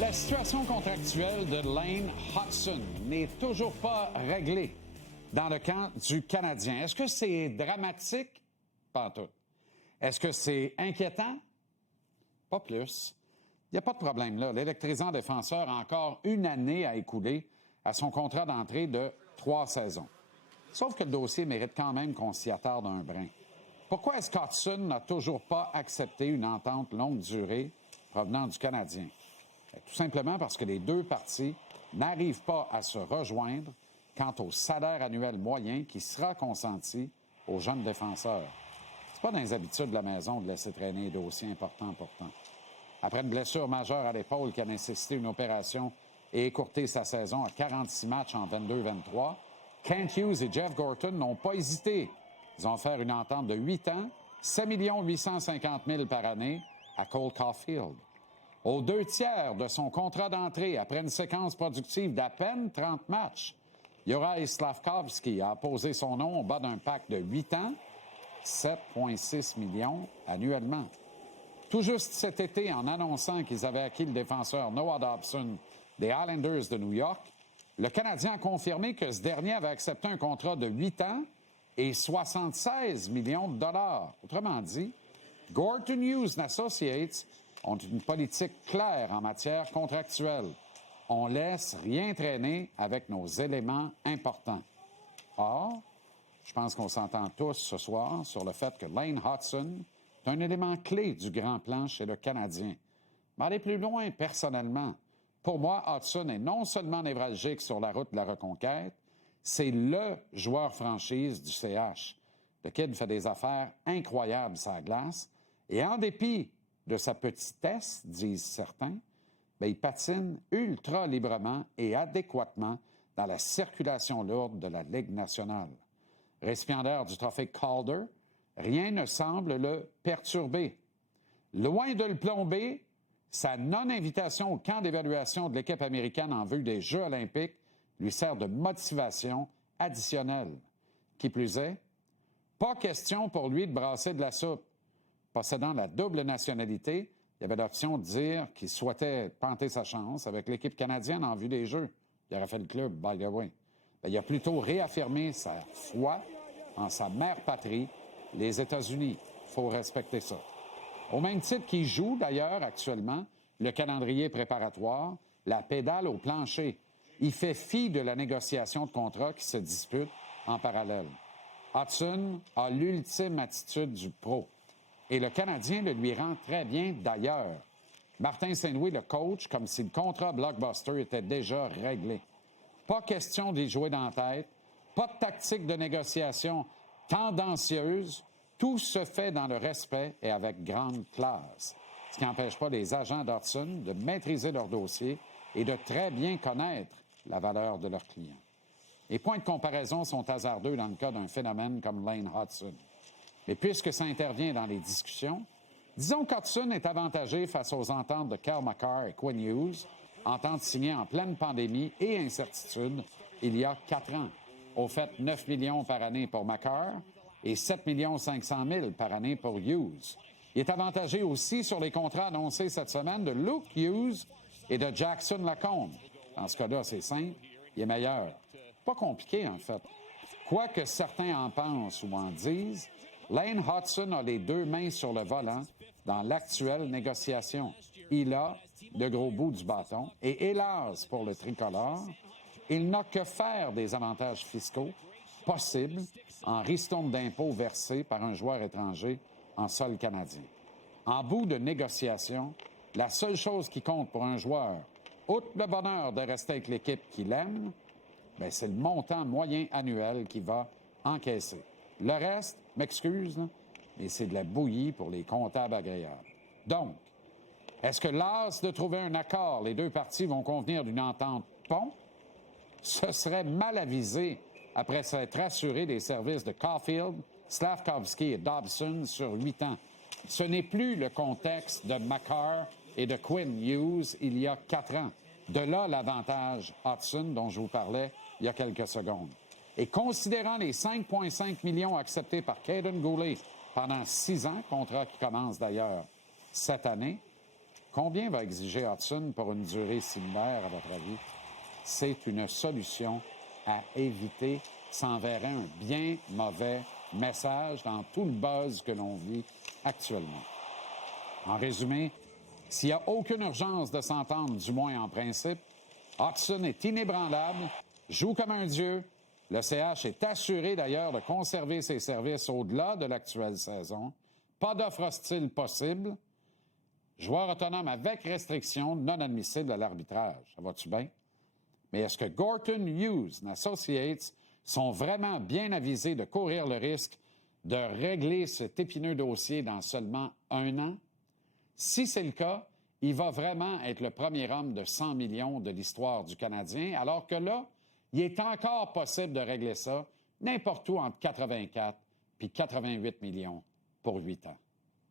La situation contractuelle de Lane Hutson n'est toujours pas réglée dans le camp du Canadien. Est-ce que c'est dramatique? Pas en tout. Est-ce que c'est inquiétant? Pas plus. Il n'y a pas de problème là. L'électrisant défenseur a encore une année à écouler à son contrat d'entrée de 3 saisons. Sauf que le dossier mérite quand même qu'on s'y attarde un brin. Pourquoi est-ce qu'Hutson n'a toujours pas accepté une entente longue durée provenant du Canadien? Tout simplement parce que les deux parties n'arrivent pas à se rejoindre quant au salaire annuel moyen qui sera consenti aux jeunes défenseurs. C'est pas dans les habitudes de la maison de laisser traîner des dossiers importants pourtant. Après une blessure majeure à l'épaule qui a nécessité une opération et écourté sa saison à 46 matchs en 22-23, Kent Hughes et Jeff Gorton n'ont pas hésité. Ils ont offert une entente de 8 ans, 7 850 000 par année à Cole Caulfield. Aux 2 tiers de son contrat d'entrée, après une séquence productive d'à peine 30 matchs, Juraj Slafkovský a posé son nom au bas d'un pacte de 8 ans, 7,6 millions annuellement. Tout juste cet été, en annonçant qu'ils avaient acquis le défenseur Noah Dobson des Islanders de New York, le Canadien a confirmé que ce dernier avait accepté un contrat de 8 ans et 76 millions de dollars. Autrement dit, Gorton Hughes Associates ont une politique claire en matière contractuelle. On laisse rien traîner avec nos éléments importants. Or, je pense qu'on s'entend tous ce soir sur le fait que Lane Hutson est un élément clé du grand plan chez le Canadien. Mais aller plus loin, personnellement, pour moi, Hutson est non seulement névralgique sur la route de la reconquête, c'est le joueur franchise du CH. Le kid fait des affaires incroyables sur la glace et en dépit de sa petitesse, disent certains, il patine ultra librement et adéquatement dans la circulation lourde de la Ligue nationale. Récipiendaire du trophée Calder, rien ne semble le perturber. Loin de le plomber, sa non-invitation au camp d'évaluation de l'équipe américaine en vue des Jeux olympiques lui sert de motivation additionnelle. Qui plus est, pas question pour lui de brasser de la soupe. Possédant la double nationalité, il avait l'option de dire qu'il souhaitait tenter sa chance avec l'équipe canadienne en vue des Jeux. Il aurait fait le club, by the way. Il a plutôt réaffirmé sa foi en sa mère patrie, les États-Unis. Il faut respecter ça. Au même titre qu'il joue, d'ailleurs, actuellement, le calendrier préparatoire, la pédale au plancher. Il fait fi de la négociation de contrat qui se dispute en parallèle. Hutson a l'ultime attitude du pro. Et le Canadien le lui rend très bien d'ailleurs. Martin Saint-Louis le coach comme si le contrat blockbuster était déjà réglé. Pas question d'y jouer dans la tête, pas de tactique de négociation tendancieuse. Tout se fait dans le respect et avec grande classe. Ce qui n'empêche pas les agents d'Hutson de maîtriser leur dossier et de très bien connaître la valeur de leurs clients. Les points de comparaison sont hasardeux dans le cas d'un phénomène comme Lane Hutson. Mais puisque ça intervient dans les discussions, disons qu'Hutson est avantagé face aux ententes de Cale Makar et Quinn Hughes, ententes signées en pleine pandémie et incertitude il y a 4 ans. Au fait, 9 millions par année pour Makar et 7 500 000 par année pour Hughes. Il est avantagé aussi sur les contrats annoncés cette semaine de Luke Hughes et de Jackson Lacombe. Dans ce cas-là, c'est simple, il est meilleur. Pas compliqué, en fait. Quoi que certains en pensent ou en disent, Lane Hutson a les 2 mains sur le volant dans l'actuelle négociation. Il a le gros bout du bâton et, hélas pour le tricolore, il n'a que faire des avantages fiscaux possibles en ristourne d'impôts versés par un joueur étranger en sol canadien. En bout de négociation, la seule chose qui compte pour un joueur, outre le bonheur de rester avec l'équipe qu'il aime, c'est le montant moyen annuel qu'il va encaisser. Le reste, m'excuse, mais c'est de la bouillie pour les comptables agréables. Donc, est-ce que las de trouver un accord, les deux parties vont convenir d'une entente pont? Ce serait mal avisé après s'être assuré des services de Caulfield, Slafkovský et Dobson sur 8 ans. Ce n'est plus le contexte de Makar et de Quinn Hughes il y a 4 ans. De là l'avantage Hutson dont je vous parlais il y a quelques secondes. Et considérant les 5,5 millions acceptés par Kaiden Guhle pendant 6 ans, contrat qui commence d'ailleurs cette année, Combien va exiger Hudson pour une durée similaire, à votre avis? C'est une solution à éviter. Ça enverrait un bien mauvais message dans tout le buzz que l'on vit actuellement. En résumé, s'il n'y a aucune urgence de s'entendre, du moins en principe, Hudson est inébranlable, joue comme un dieu. Le CH est assuré d'ailleurs de conserver ses services au-delà de l'actuelle saison. Pas d'offre hostile possible. Joueur autonome avec restriction non admissible à l'arbitrage. Ça va-tu bien? Mais est-ce que Gorton, Hughes et Associates sont vraiment bien avisés de courir le risque de régler cet épineux dossier dans seulement 1 an? Si c'est le cas, il va vraiment être le premier homme de 100 millions de l'histoire du Canadien, alors que là, il est encore possible de régler ça n'importe où entre 84 et 88 millions pour 8 ans.